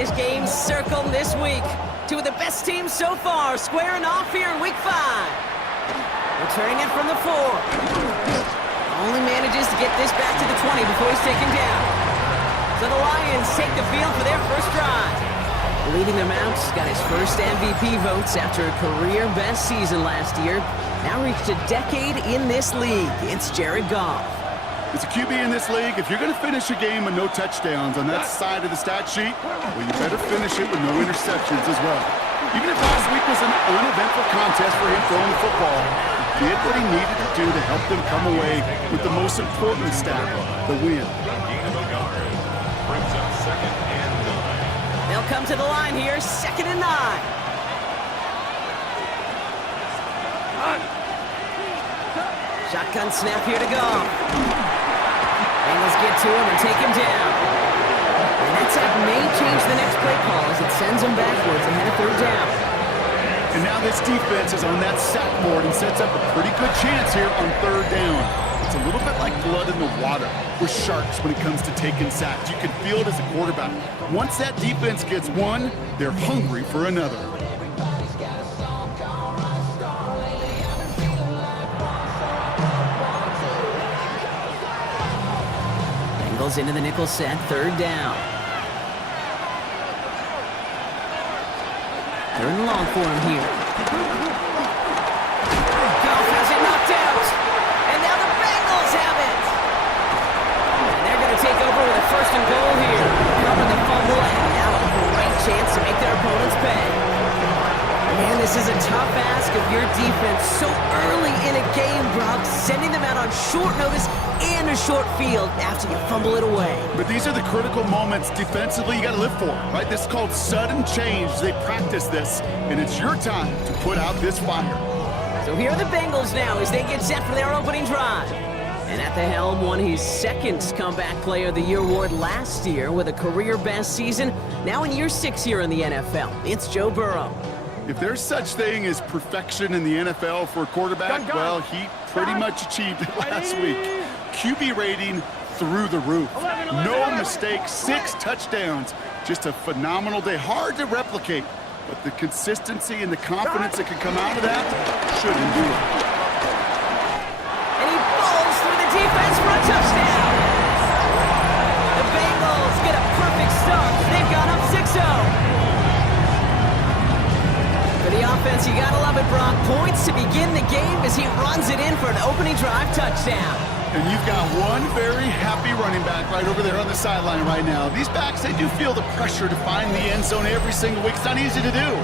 this game circled this week. Two of the best teams so far squaring off here in Week 5. Returning it from the 4. Only manages to get this back to the 20 before he's taken down. So the Lions take the field for their first drive. Leading them out, got his first MVP votes after a career-best season last year. Now reached a decade in this league. It's Jared Goff. As a QB in this league, if you're going to finish a game with no touchdowns on that side of the stat sheet, well, you better finish it with no interceptions as well. Even if last week was an uneventful contest for him throwing the football, he did what he needed to do to help them come away with the most important stat, the win. They'll come to the line here, 2nd and 9. Shotgun snap here to go. Bengals get to him and take him down. And that sack may change the next play call as it sends him backwards ahead of 3rd down. And now this defense is on that sack board and sets up a pretty good chance here on 3rd down. It's a little bit like blood in the water with sharks when it comes to taking sacks. You can feel it as a quarterback. Once that defense gets one, they're hungry for another. Bengals into the nickel set, 3rd down. 3rd and long for him here. Goff has it knocked out. And now the Bengals have it. And they're going to take over with a 1st and goal here. Cover the fumble and now a great chance to make their opponents pay. Man, this is a tough ask of your defense so early in a game, Brock, sending them out on short notice and a short field after you fumble it away. But these are the critical moments defensively you got to live for, right? This is called sudden change. They practice this, and it's your time to put out this fire. So here are the Bengals now as they get set for their opening drive. And at the helm, won his 2nd Comeback Player of the Year award last year with a career-best season. Now in year 6 here in the NFL, it's Joe Burrow. If there's such thing as perfection in the NFL for a quarterback, well, he pretty much achieved it last week. QB rating through the roof. No mistakes, 6 touchdowns. Just a phenomenal day. Hard to replicate, but the consistency and the confidence that can come out of that should endure. And he falls through the defense for a touchdown. The Bengals get a perfect start. They've gone up 6-0. For the offense, you gotta love it, Brock. Points to begin the game as he runs it in for an opening drive touchdown. And you've got one very happy running back right over there on the sideline right now. These backs, they do feel the pressure to find the end zone every single week. It's not easy to do.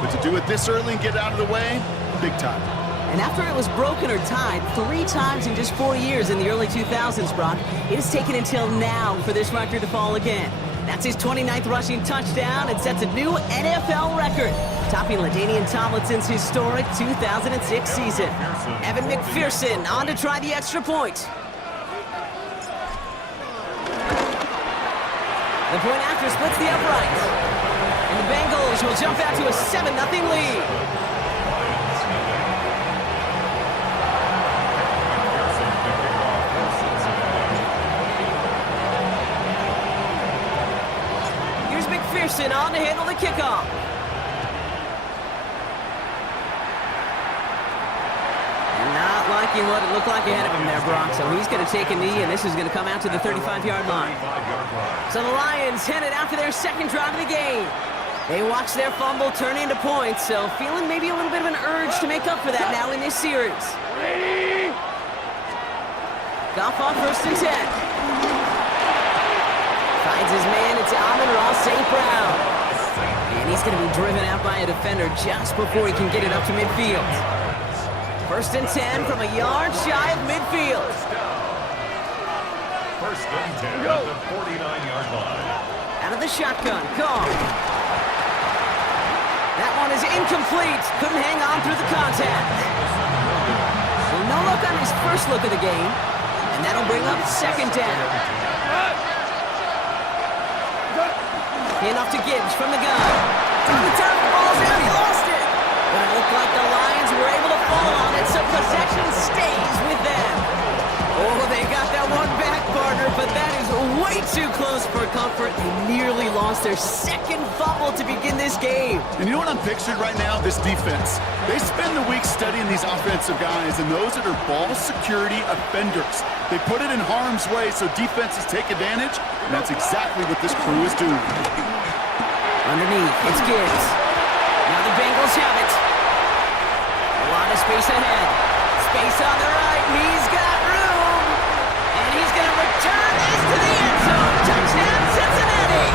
But to do it this early and get out of the way, big time. And after it was broken or tied 3 times in just 4 years in the early 2000s, Brock, it has taken until now for this record to fall again. That's his 29th rushing touchdown and sets a new NFL record, topping LaDainian Tomlinson's historic 2006 season. Evan McPherson on to try the extra point. The point after splits the uprights. And the Bengals will jump out to a 7-0 lead. McPherson on to handle the kickoff. And not liking what it looked like ahead of him there, Brock. So he's going to take a knee, and this is going to come out to the 35-yard line. So the Lions headed out for their 2nd drive of the game. They watch their fumble turn into points, so feeling maybe a little bit of an urge to make up for that now in this series. Goff on 1st and 10. Finds his man, it's Amon-Ra St. Brown. And he's going to be driven out by a defender just before he can get it up to midfield. 1st and 10 from a yard shy of midfield. 1st and 10 at the 49-yard line. Out of the shotgun, Goff. That one is incomplete. Couldn't hang on through the contact. So no luck on his first look of the game. And that'll bring up 2nd down. Enough to Gibbs from the gun. On the turn, the ball's out, he lost it. But it looked like the Lions were able to fall on it, so possession stays with them. Oh, they got that one back, partner, but that is way too close for comfort. They nearly lost their second fumble to begin this game. And you know what I'm picturing right now? This defense. They spend the week studying these offensive guys and those that are ball security offenders. They put it in harm's way so defenses take advantage, and that's exactly what this crew is doing. Underneath, it's Gibbs. Now the Bengals have it. A lot of space ahead. Space on the right. He's got room. And he's going to return this to the end zone. Touchdown, Cincinnati.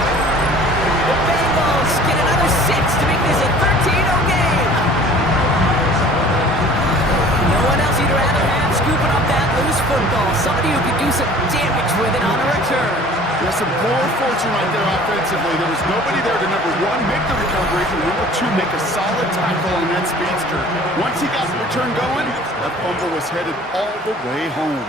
The Bengals get another 6 to make this a 13-0 game. No one else you'd rather have scooping up that loose football. Somebody who could do some damage with it on a return. There's some poor fortune right there offensively. There was nobody there to, number one, make the recovery, and number two, make a solid tackle on that speedster. Once he got the return going, that fumble was headed all the way home.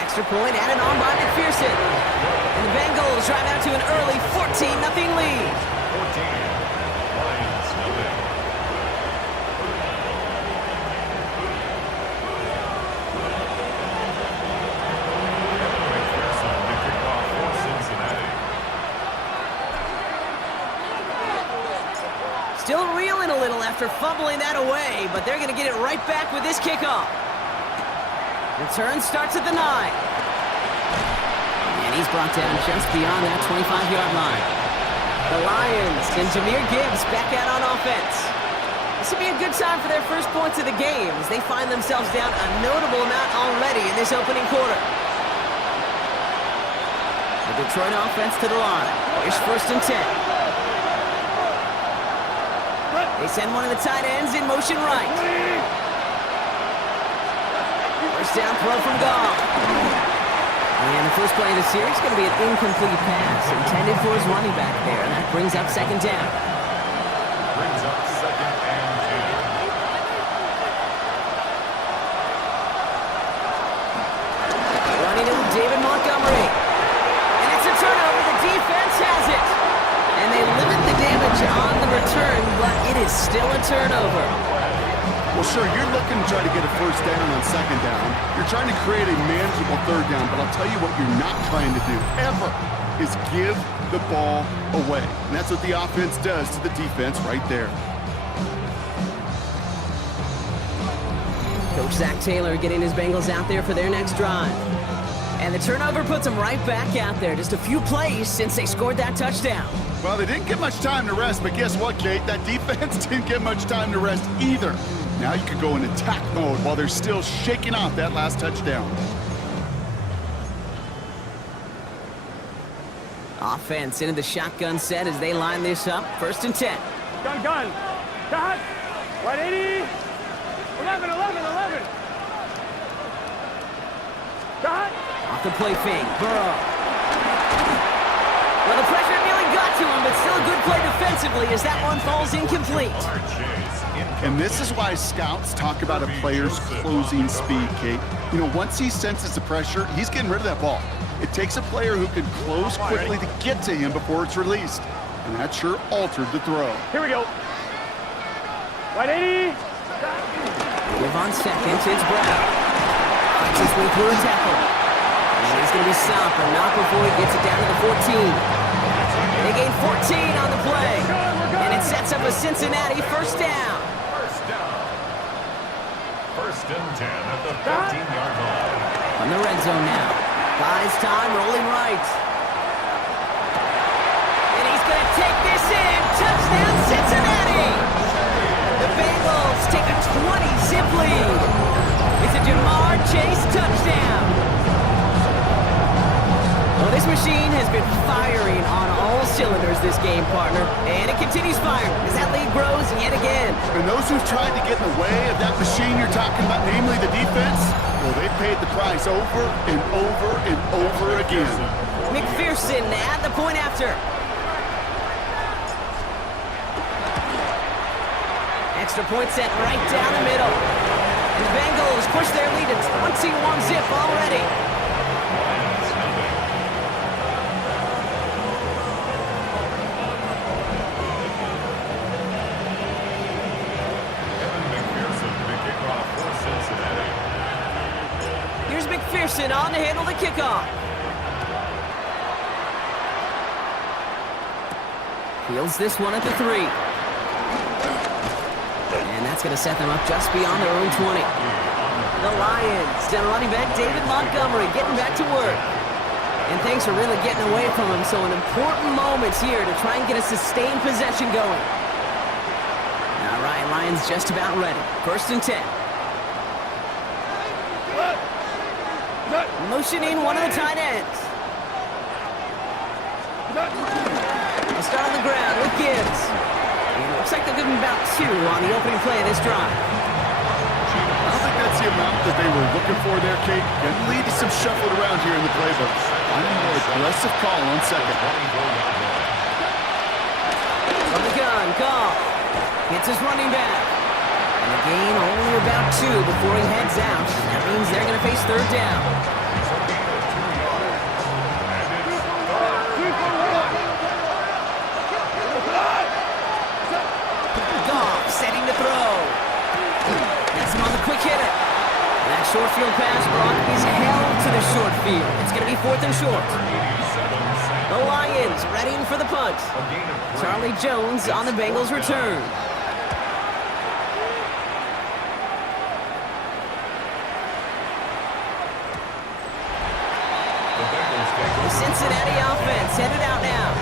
Extra point added on by McPherson. And the Bengals drive out to an early 14-0 lead. 14. Lions, nothing. McPherson to kick off for Cincinnati. Still reeling a little after fumbling that away, but they're going to get it right back with this kickoff. Return starts at the 9. And he's brought down just beyond that 25-yard line. The Lions and Jahmyr Gibbs back out on offense. This would be a good time for their first points of the game as they find themselves down a notable amount already in this opening quarter. The Detroit offense to the line. Here's 1st and 10. They send one of the tight ends in motion right. First down throw from Goff. And the first play of the series is going to be an incomplete pass intended for his running back there. And that brings up 2nd down. Brings up 2nd and 2. Running to David Montgomery. And it's a turnover. The defense has it. And they limit the damage on the return, but it is still a turnover. Well, sure, you're looking to try to get a first down on 2nd down. You're trying to create a manageable 3rd down, but I'll tell you what you're not trying to do, ever, is give the ball away. And that's what the offense does to the defense right there. Coach Zach Taylor getting his Bengals out there for their next drive. And the turnover puts them right back out there. Just a few plays since they scored that touchdown. Well, they didn't get much time to rest, but guess what, Kate? That defense didn't get much time to rest either. Now you could go in attack mode while they're still shaking off that last touchdown. Offense into the shotgun set as they line this up. 1st and 10. Gun. Cut. 180. 11. Cut. Off the play fake. Burrow. Well, the pressure nearly got to him, but still a good play defensively as that one falls incomplete. Hard chase. And this is why scouts talk about a player's closing speed, Kate. You know, once he senses the pressure, he's getting rid of that ball. It takes a player who can close quickly to get to him before it's released. And that sure altered the throw. Here we go. 180. Give on 2nd, it's Brown. Fights his way through a tackle. And he's going to be stopped, but not before he gets it down to the 14. They gain 14 on the play. And it sets up a Cincinnati 1st down. 1st and 10 at the 15-yard line. On the red zone now. Buys time, rolling right. And he's going to take this in. Touchdown, Cincinnati! The Bengals take a 20-zip lead. It's a Jamar Chase touchdown. Well, this machine has been firing on all cylinders this game, partner. And it continues firing as that lead grows yet again. And those who've tried to get in the way of that machine you're talking about, namely the defense, well, they paid the price over and over and over again. McPherson at the point after. Extra point set right down the middle. And the Bengals push their lead to 21-zip already. McPherson on to handle the kickoff. Fields this one at the 3. And that's going to set them up just beyond their own 20. The Lions, down running back David Montgomery getting back to work. And things are really getting away from him, so an important moment here to try and get a sustained possession going. All right, Lions just about ready. 1st and 10. Motioning one of the tight ends. They'll start on the ground with Gibbs. And it looks like they'll give him about 2 on the opening play of this drive. I don't think that's the amount that they were looking for there, Kate. Can lead to some shuffled around here in the playbook. I'm a more aggressive call on 2nd. From the gun, Goff. Hits his running back. And the gain only about 2 before he heads out. That means they're going to face 3rd down. Goff setting to throw. Gets him on the quick hitter. And that short field pass, Brock, is held to the short field. It's going to be 4th and short. The Lions readying for the punt. Charlie Jones on the Bengals return. The Cincinnati offense headed out now.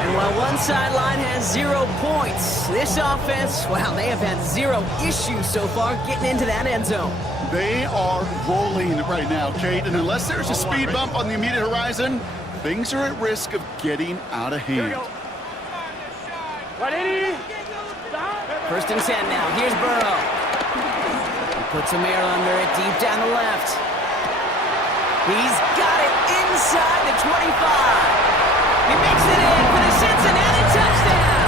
And while one sideline has 0 points, this offense, well, they have had 0 issues so far getting into that end zone. They are rolling right now, Kate, and unless there's a speed bump on the immediate horizon, things are at risk of getting out of hand. 1st and 10 now. Here's Burrow. He puts Amir under it deep down the left. He's got it inside the 25. He makes it in for the Cincinnati touchdown.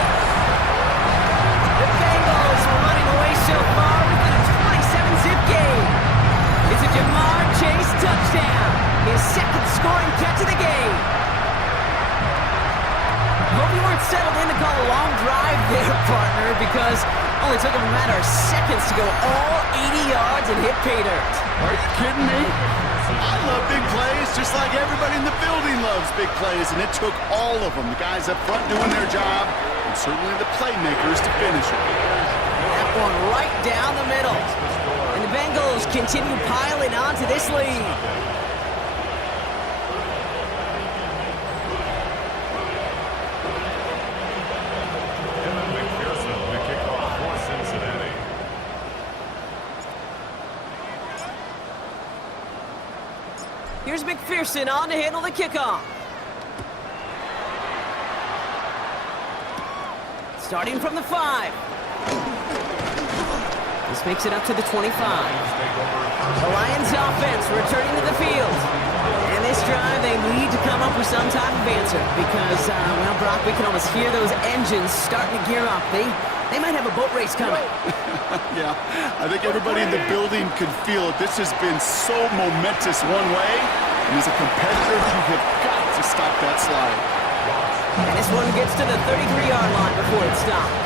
The Bengals are running away so far with a 27-zip game. It's a Jamar Chase touchdown. His 2nd scoring catch of the game. Hope you weren't settled in to call a long drive there, partner, because it only took him a matter of seconds to go all 80 yards and hit pay dirt. Are you kidding me? I love big plays, just like everybody in the building loves big plays, and it took all of them, the guys up front doing their job, and certainly the playmakers to finish it. That one right down the middle. And the Bengals continue piling on to this lead. McPherson, the kickoff for Cincinnati. Here's McPherson on to handle the kickoff. Starting from the 5. This makes it up to the 25. The Lions offense returning to the field. And this drive, they need to come up with some type of answer because, well, Brock, we can almost hear those engines starting to gear up. They might have a boat race coming. Yeah, I think everybody in the building could feel it. This has been so momentous one way, and as a competitor, you have got to stop that slide. And this one gets to the 33-yard line before it stopped.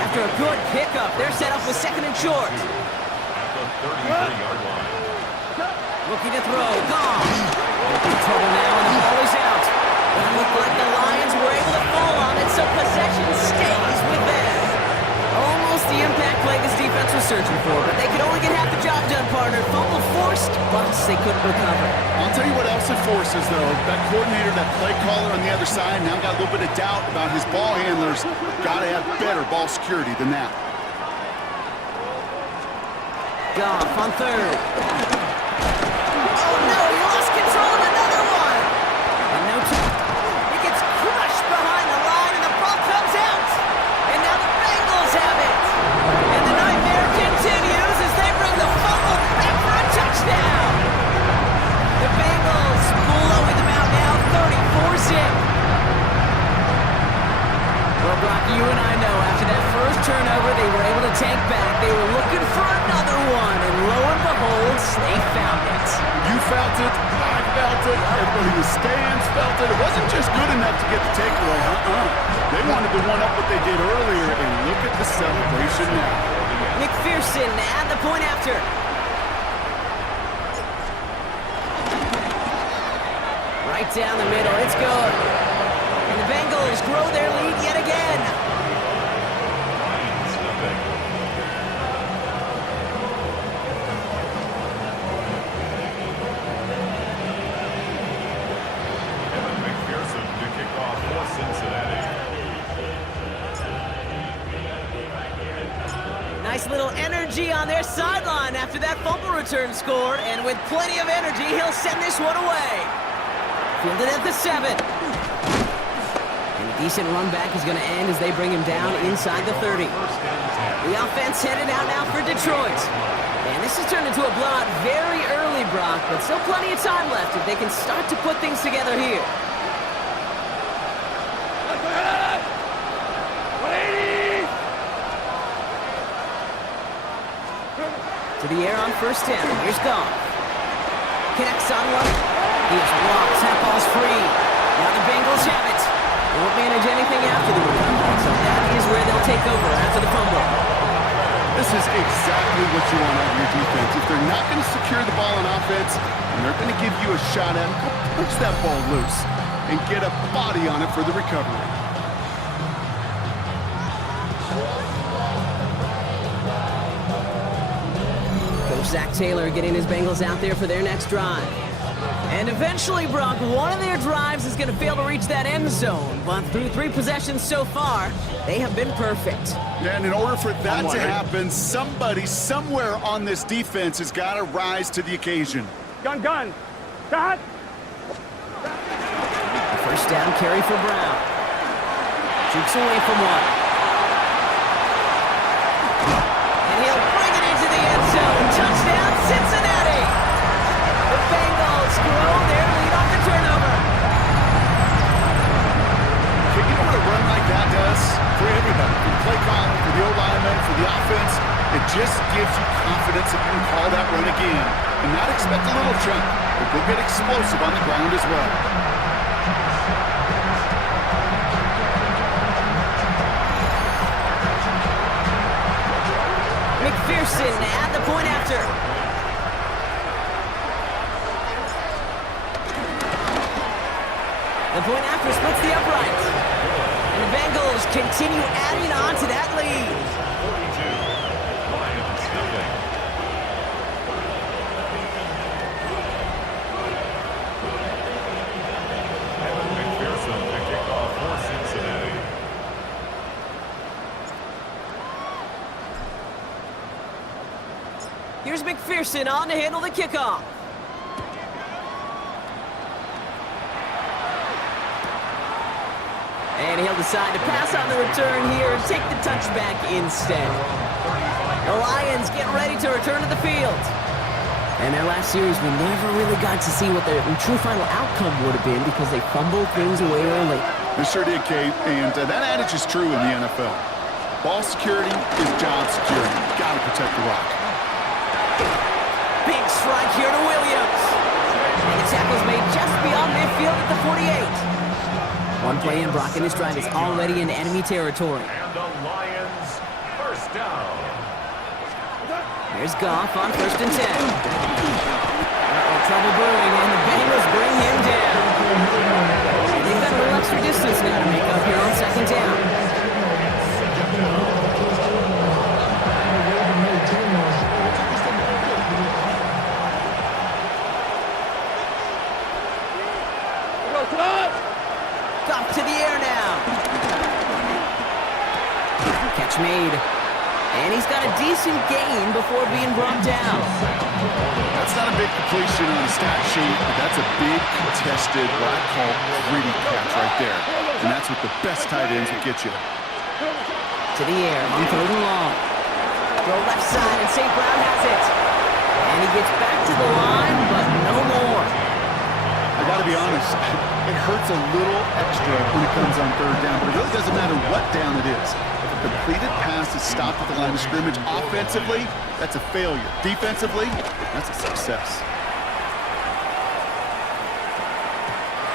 After a good pickup, they're set up with 2nd and short. At the 33-yard line. Looking to throw. Gone. In trouble now, and the ball is out. But it looked like the Lions were able to fall on it, so possession stays with them. Almost the impact play this defense was searching for, but they could only get half the job done, partner. Fumble forced, but they couldn't recover. I'll tell you what else it forces, though. That coordinator, that play caller on the other side, now got a little bit of doubt about his ball handlers. Got to have better ball security than that. Goff on 3rd. Oh, no, he lost control of another one. And no time. He gets crushed behind the line, and the ball comes out. And now the Bengals have it. And the nightmare continues as they bring the fumble back for a touchdown. The Bengals blowing them out now, 34-zip. Well, Brock, you and I know after that first turnover, they were able to take back. They were looking for another one, and lo and behold, they found it. You felt it, I felt it, everybody in the stands felt it. It wasn't just good enough to get the takeaway, They wanted to one-up what they did earlier, and look at the celebration now. McPherson at the point after. Right down the middle. It's good. And the Bengals grow their lead yet again. Lions nothing. Evan McPherson to kick off for Cincinnati. Nice little energy on their sideline after that fumble return scored, and with plenty of energy, he'll send this one away. Fielded at the 7. And a decent run back is going to end as they bring him down inside the 30. The offense headed out now for Detroit. And this has turned into a blowout very early, Brock, but still plenty of time left if they can start to put things together here. To the air on first down. Here's Goff. Connects on one. He is blocked. That ball's free. Now the Bengals have it. They won't manage anything after the recovery, so that is where they'll take over after the fumble. This is exactly what you want out of your defense. If they're not going to secure the ball on offense, and they're going to give you a shot at it, go punch that ball loose and get a body on it for the recovery. Zach Taylor getting his Bengals out there for their next drive. And eventually, Brock, one of their drives is going to fail to reach that end zone. But through 3 possessions so far, they have been perfect. And in order for that to happen, somebody somewhere on this defense has got to rise to the occasion. Gun. Dot. First down carry for Brown. Jukes away from one. And he'll bring it into the end zone. Touchdown, Cincinnati! The Bengals grow their lead off the turnover. You know what a run like that does for everybody? For the play caller, for the O-lineman, for the offense, it just gives you confidence that you can call that run again. And not expect a little chunk, but go get explosive on the ground as well. McPherson at the point after. The point after splits the uprights. And the Bengals continue adding on to that lead. 42. Lions nothing. Evan McPherson to kick off for Cincinnati. Here's McPherson on to handle the kickoff. And he'll decide to pass on the return here and take the touchback instead. The Lions get ready to return to the field. In their last series, we never really got to see what the true final outcome would have been because they fumbled things away early. They sure did, Kate, and that adage is true in the NFL. Ball security is job security. Got to protect the rock. Big strike here to Williams. And the tackle's made just beyond midfield at the 48. One play in, Brock, and this drive is already in enemy territory. And the Lions first down. Here's Goff on first and 10. Trouble brewing, and the Bengals bring him down. And they've got a little extra distance now to make up here on second down. Goff to the air now. Catch made. And he's got a decent gain before being brought down. That's not a big completion on the stat sheet, but that's a big contested, what I call gritty catch right there. And that's what the best tight ends will get you. To the air on third and long. Go left side, and St. Brown has it. And he gets back to the line, but no more. I got to be honest, it hurts a little extra when it comes on third down, but it really doesn't matter what down it is. If a completed pass is stopped at the line of scrimmage, offensively, that's a failure. Defensively, that's a success.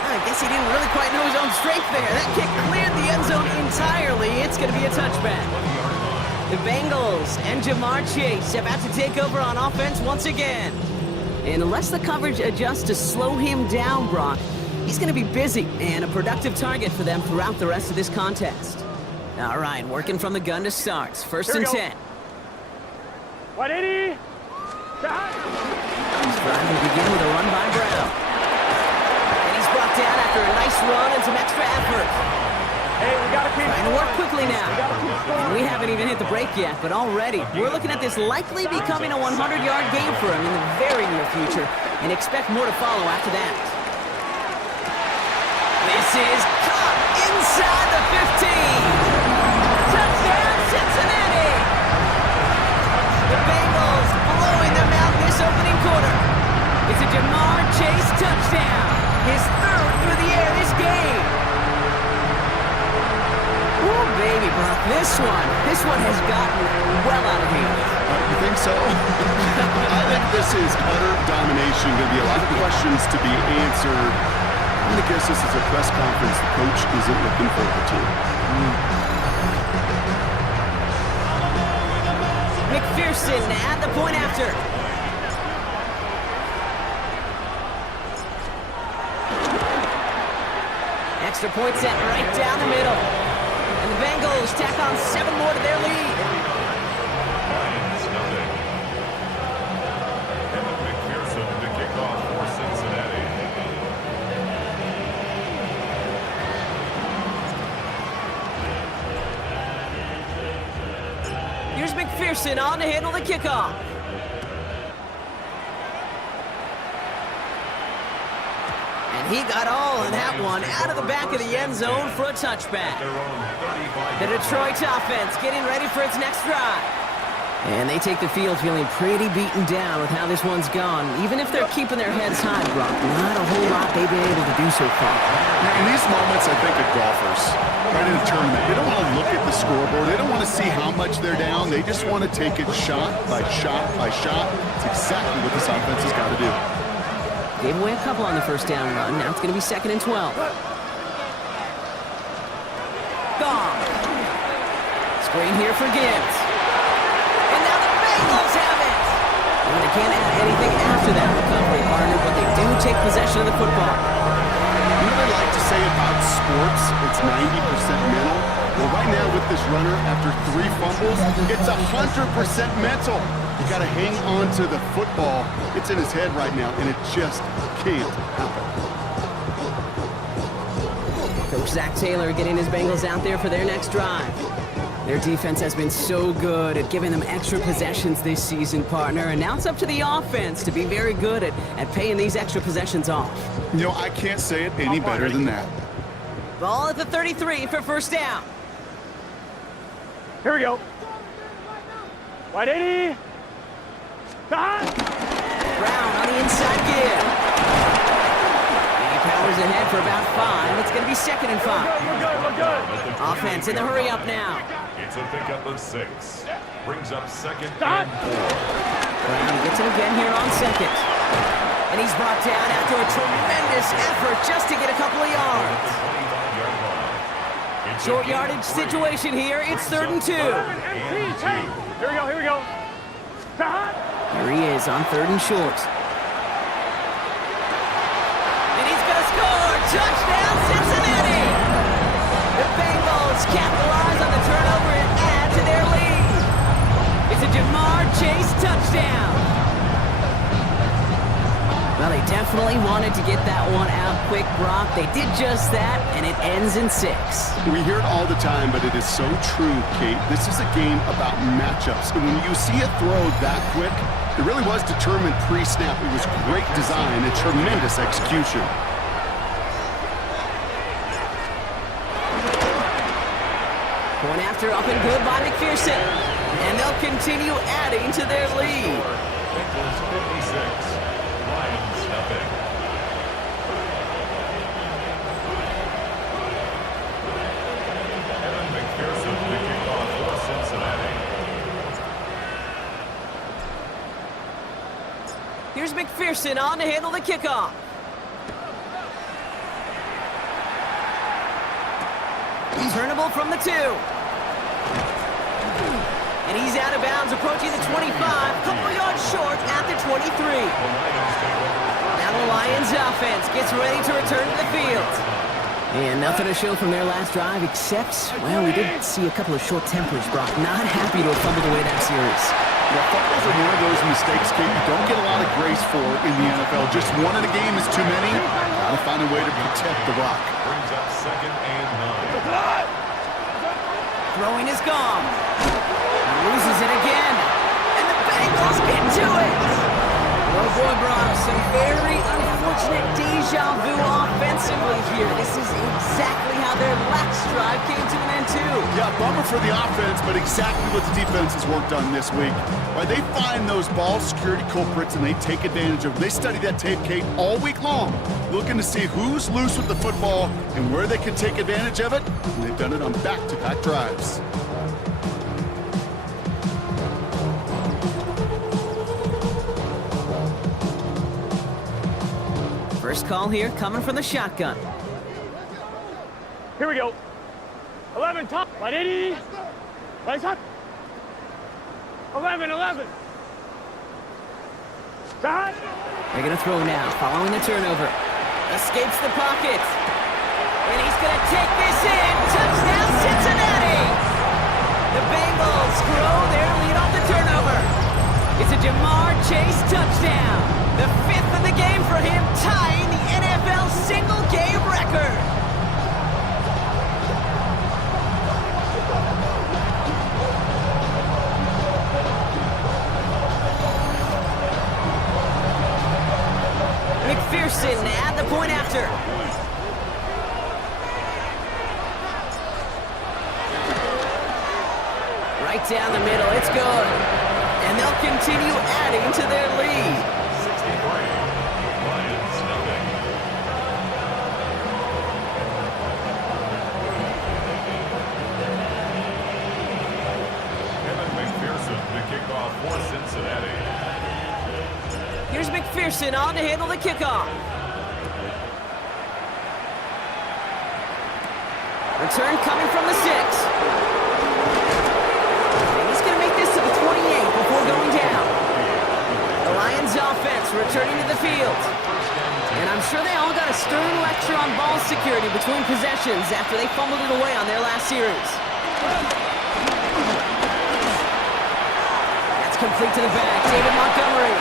I guess he didn't really quite know his own strength there. That kick cleared the end zone entirely. It's going to be a touchback. The Bengals and Jamar Chase about to take over on offense once again. And unless the coverage adjusts to slow him down, Brock, He's going to be busy and a productive target for them throughout the rest of this contest. All right, working from the gun to start. First and 10. 180. He's trying to begin with a run by Brown. And he's brought down after a nice run and some extra effort. Hey, we gotta keep Trying to work quickly now. And we haven't even hit the break yet, but already we're looking at this likely becoming a 100-yard game for him in the very near future, and expect more to follow after that. This is caught inside the 15. Touchdown, Cincinnati! The Bengals blowing them out this opening quarter. It's a Jamar Chase touchdown. His third through the air this game. Oh, baby, Brock, this one has gotten well out of hand. You think so? I think this is utter domination. Going to be a lot of questions to be answered. I'm going to guess this is a press conference the coach isn't looking forward to. McPherson at the point after. Extra point set right down the middle. And the Bengals tack on 7 more to their lead. Lions, nothing. Emmett McPherson to kick off for Cincinnati. Here's McPherson on to handle the kickoff. And he got all of that one out of the back of the end zone for a touchback. The Detroit offense getting ready for its next drive. And they take the field feeling pretty beaten down with how this one's gone. Even if they're keeping their heads high, Brock, not a whole lot they've been able to do so far. In these moments, I think of golfers right in a tournament. They don't want to look at the scoreboard. They don't want to see how much they're down. They just want to take it shot by shot by shot. It's exactly what this offense has got to do. Gave away a couple on the first down run. Now it's going to be 2nd and 12. Gone. Screen here for Gibbs. And now the Bengals have it. Well, they can't add anything after that recovery, partner, but they do take possession of the football. You know what I like to say about sports? It's 90% mental. Well, right now with this runner, after 3 fumbles, it's 100% mental. You got to hang on to the football. It's in his head right now, and it just can't happen. Coach Zach Taylor getting his Bengals out there for their next drive. Their defense has been so good at giving them extra possessions this season, partner, and now it's up to the offense to be very good at paying these extra possessions off. You know, I can't say it any better than that. Ball at the 33 for first down. Here we go. 180. Brown on the inside give. He powers ahead for about 5. It's going to be 2nd and 5. We're good. Offense in the hurry up now. It's a pickup of 6. Brings up 2nd Stop. and 4. Brown gets it again here on 2nd. And he's brought down after a tremendous effort just to get a couple of yards. Short yardage situation here. It's 3rd and 2. Here we go. Here he is on 3rd and short. And he's going to score! Touchdown, Cincinnati! The Bengals capitalize on the turnover and add to their lead. It's a Jamar Chase touchdown. Well, they definitely wanted to get that one out quick, Brock. They did just that, and it ends in 6. We hear it all the time, but it is so true, Kate. This is a game about matchups. And when you see a throw that quick, it really was determined pre-snap. It was great design and tremendous execution. Point after up and good by McPherson. And they'll continue adding to their lead. Bengals 56. Lions, nothing. Emmett McPherson to kick off for Cincinnati. Here's McPherson on to handle the kickoff. Turnable from the 2. And he's out of bounds, approaching the 25. Couple yards short at the 23. The Lions take over Now the Lions offense gets ready to return to the field. And nothing to show from their last drive except, well, we did see a couple of short tempers, Brock. Not happy to have fumbled away that series. Yeah, fumbles are one of those mistakes, Kate, you don't get a lot of grace for in the NFL. Just one in a game is too many. Gotta find a way to protect the rock. Brings up 2nd and 9. Throwing is gone. He loses it again. And the Bengals get to it. Oh boy, Brock, some very unfortunate deja vu offensively here. This is exactly how their last drive came to an end too. Yeah, bummer for the offense, but exactly what the defense has worked on this week. Right, they find those ball security culprits and they take advantage of them. They study that tape, Kate, all week long, looking to see who's loose with the football and where they can take advantage of it. And they've done it on back-to-back drives. First call here coming from the shotgun. Here we go. 11, top. Right 80. Right top. 11. Back. They're going to throw now, following the turnover. Escapes the pocket. And he's going to take this in. Touchdown, Cincinnati! The Bengals grow their lead off the turnover. It's a Jamar Chase touchdown. The 5th of the game for him, tying the NFL single-game record. McPherson at the point after. Right down the middle, it's good. And they'll continue adding to their lead. 63. Lions, nothing. Kevin McPherson to kick off for Cincinnati. Here's McPherson on to handle the kickoff. Return coming from the 6. And he's going to make this to the 28 before going down. The Lions offense returning to the field. And I'm sure they all got a stern lecture on ball security between possessions after they fumbled it away on their last series. That's complete to the back. David Montgomery.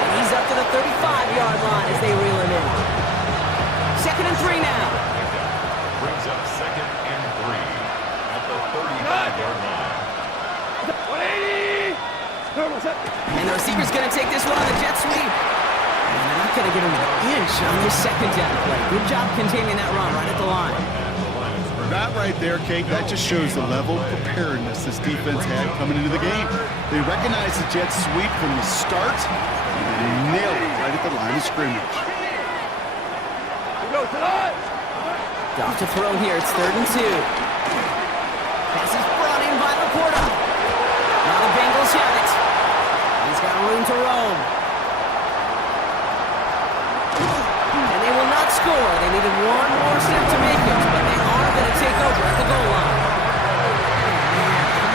And he's up to the 35-yard line as they reel him in. 2nd and 3 now. Brings up 2nd and 3 at the 35-yard line. 180. And the receiver's going to take this one on the jet sweep. And they're not going to get him an inch on this 2nd down play. Good job containing that run right at the line. That right there, Kate, that just shows the level of preparedness this defense had coming into the game. They recognized the jet sweep from the start, and they nailed it right at the line of scrimmage. Go tonight. Off to throw here. It's 3rd and 2. Pass is brought in by Laporta. Now the Bengals have it. He's got room to roam. And they will not score. They needed one more step to make it, but they are going to take over at the goal line.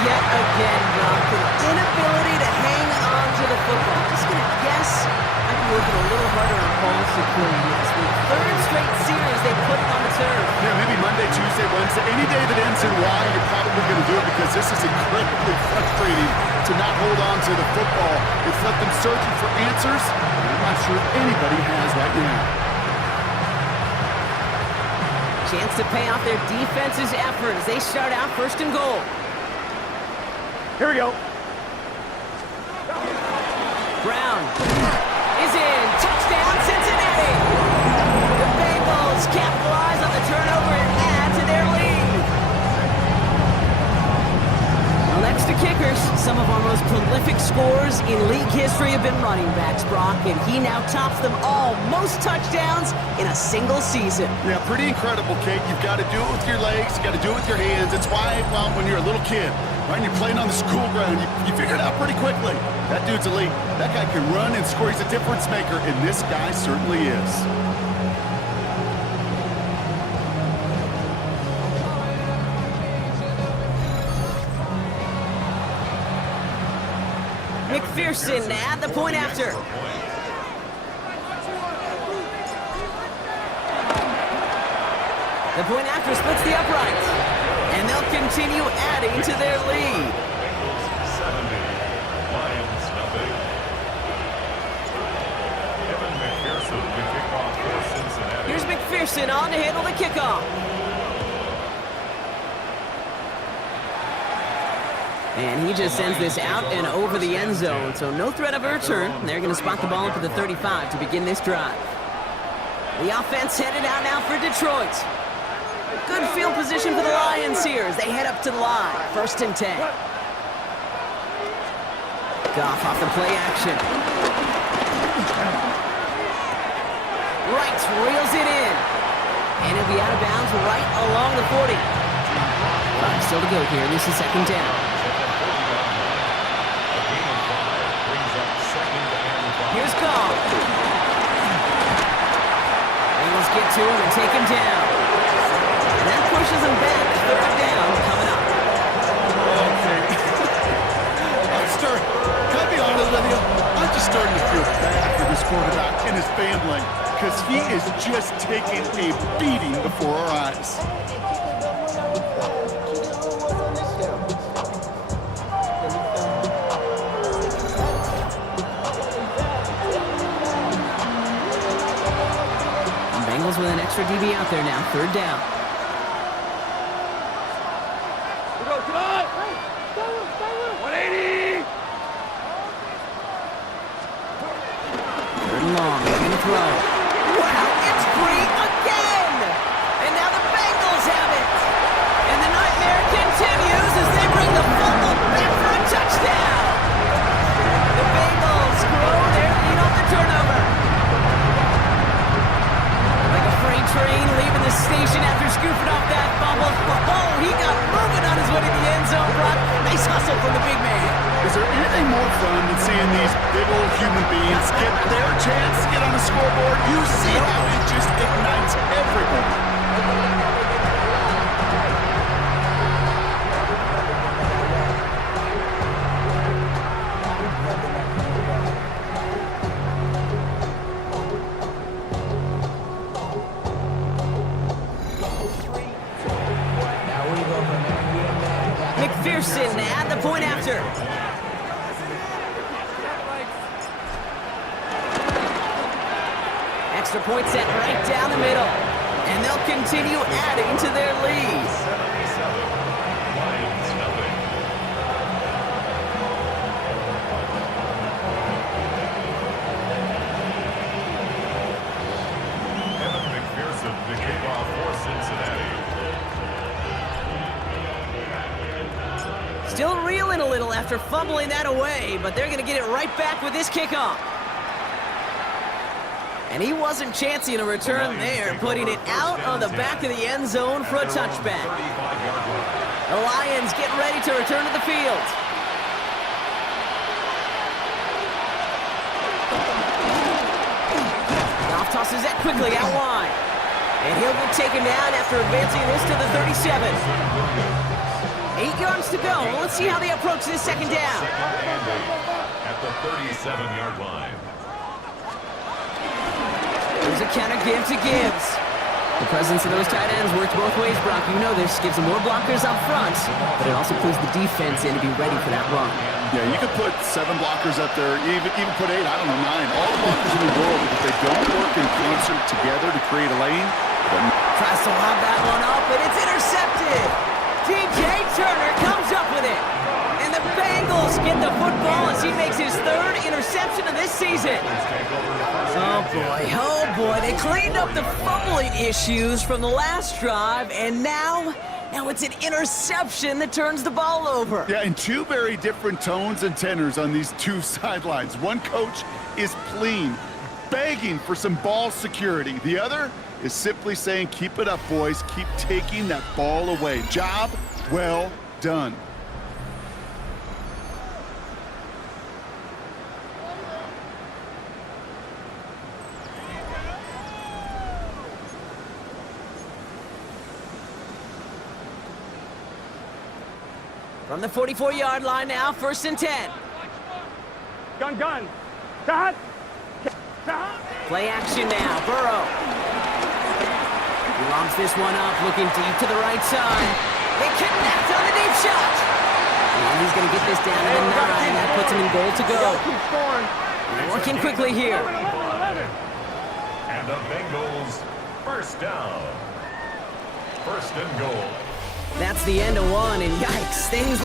Yet again, Brock, an inability to hang on to the football. Just going to guess I'd be working a little harder on ball security this week. 3rd straight series they put it on the turf. Yeah, maybe Monday, Tuesday, Wednesday, any day that ends in Y, you're probably going to do it because this is incredibly frustrating to not hold on to the football. It's left them searching for answers, and I'm not sure anybody has right now. Chance to pay off their defense's effort as they start out 1st and goal. Here we go. Brown is in. Touchdown, Cincinnati! The Bengals capitalize on the turnover and add to their lead. Well, next to kickers, some of our most prolific scorers in league history have been running backs, Brock, and he now tops them all. Most touchdowns in a single season. Yeah, pretty incredible, Kate. You've got to do it with your legs. You've got to do it with your hands. It's why, well, when you're a little kid, right, and you're playing on the school ground, you figure it out pretty quickly. That dude's elite. That guy can run and score. He's a difference maker, and this guy certainly is. McPherson at the point after. The point after splits the uprights. And they'll continue adding to their lead. Bengals 70, Lions nothing. Evan McPherson to kick off for Cincinnati. Here's McPherson on to handle the kickoff. And he just sends this out and over the end zone, so no threat of a return. They're going to spot the ball up at the 35 to begin this drive. The offense headed out now for Detroit. Good field position for the Lions here as they head up to the line. 1st and 10. Goff off the play action. Right, reels it in. And it'll be out of bounds right along the 40. 5 still to go here. This is 2nd down. Here's Goff. Bengals get to him and take him down. And that pushes him back. 3rd down coming up. Okay. Can I be honest with you? I'm just starting to feel bad for this quarterback and his family because he is just taking a beating before our eyes. Bengals with an extra DB out there now. 3rd down. Come on! 180! 3rd and long. Looking to throw. Wow, it's free again! And now the Bengals have it! And the nightmare continues as they bring the fumble back for a touchdown! The Bengals grow their lead off the turnover. Like a freight train leaving the station after scooping off that fumble. Oh, he got moving on his way to the end zone, Brock. Nice hustle from the big man. Is there anything more fun than seeing these big old human beings get their chance to get on the scoreboard? You see how it just ignites everyone. McPherson at the point after. Extra point set right down the middle. And they'll continue adding to their lead. 77, Lions nothing. Evan McPherson to kick off for Cincinnati. Still reeling a little after fumbling that away, but they're going to get it right back with this kickoff. And he wasn't chancing a return there, putting it out on the back of the end zone for a touchback. The Lions get ready to return to the field. Goff tosses that quickly out wide. And he'll get taken down after advancing this to the 37. 8 yards to go. Let's see how they approach this 2nd down. At the 37-yard line. There's a counter give to Gibbs. The presence of those tight ends works both ways, Brock. You know this. Gives them more blockers up front, but it also pulls the defense in to be ready for that run. Yeah, you could put 7 blockers up there, even put 8, I don't know, 9. All the blockers in the world, but if they don't work in concert together to create a lane, then... Tries to lob that one up, but it's intercepted. TJ Turner comes up with it. And the Bengals get the football as he makes his 3rd interception of this season. Oh boy, they cleaned up the fumbling issues from the last drive, and now it's an interception that turns the ball over. Yeah, and 2 very different tones and tenors on these 2 sidelines. One coach is pleading, begging for some ball security. The other is simply saying, keep it up, boys. Keep taking that ball away. Job well done. From the 44-yard line now, 1st and 10. Gun. Cut. Play action now, Burrow. He longs this one up, looking deep to the right side. They connect on the deep shot. And he's going to get this down to the 9. That puts him in goal to go. Keep scoring. Working quickly here. 11. And the Bengals first down. First and goal. That's the end of one, and yikes, things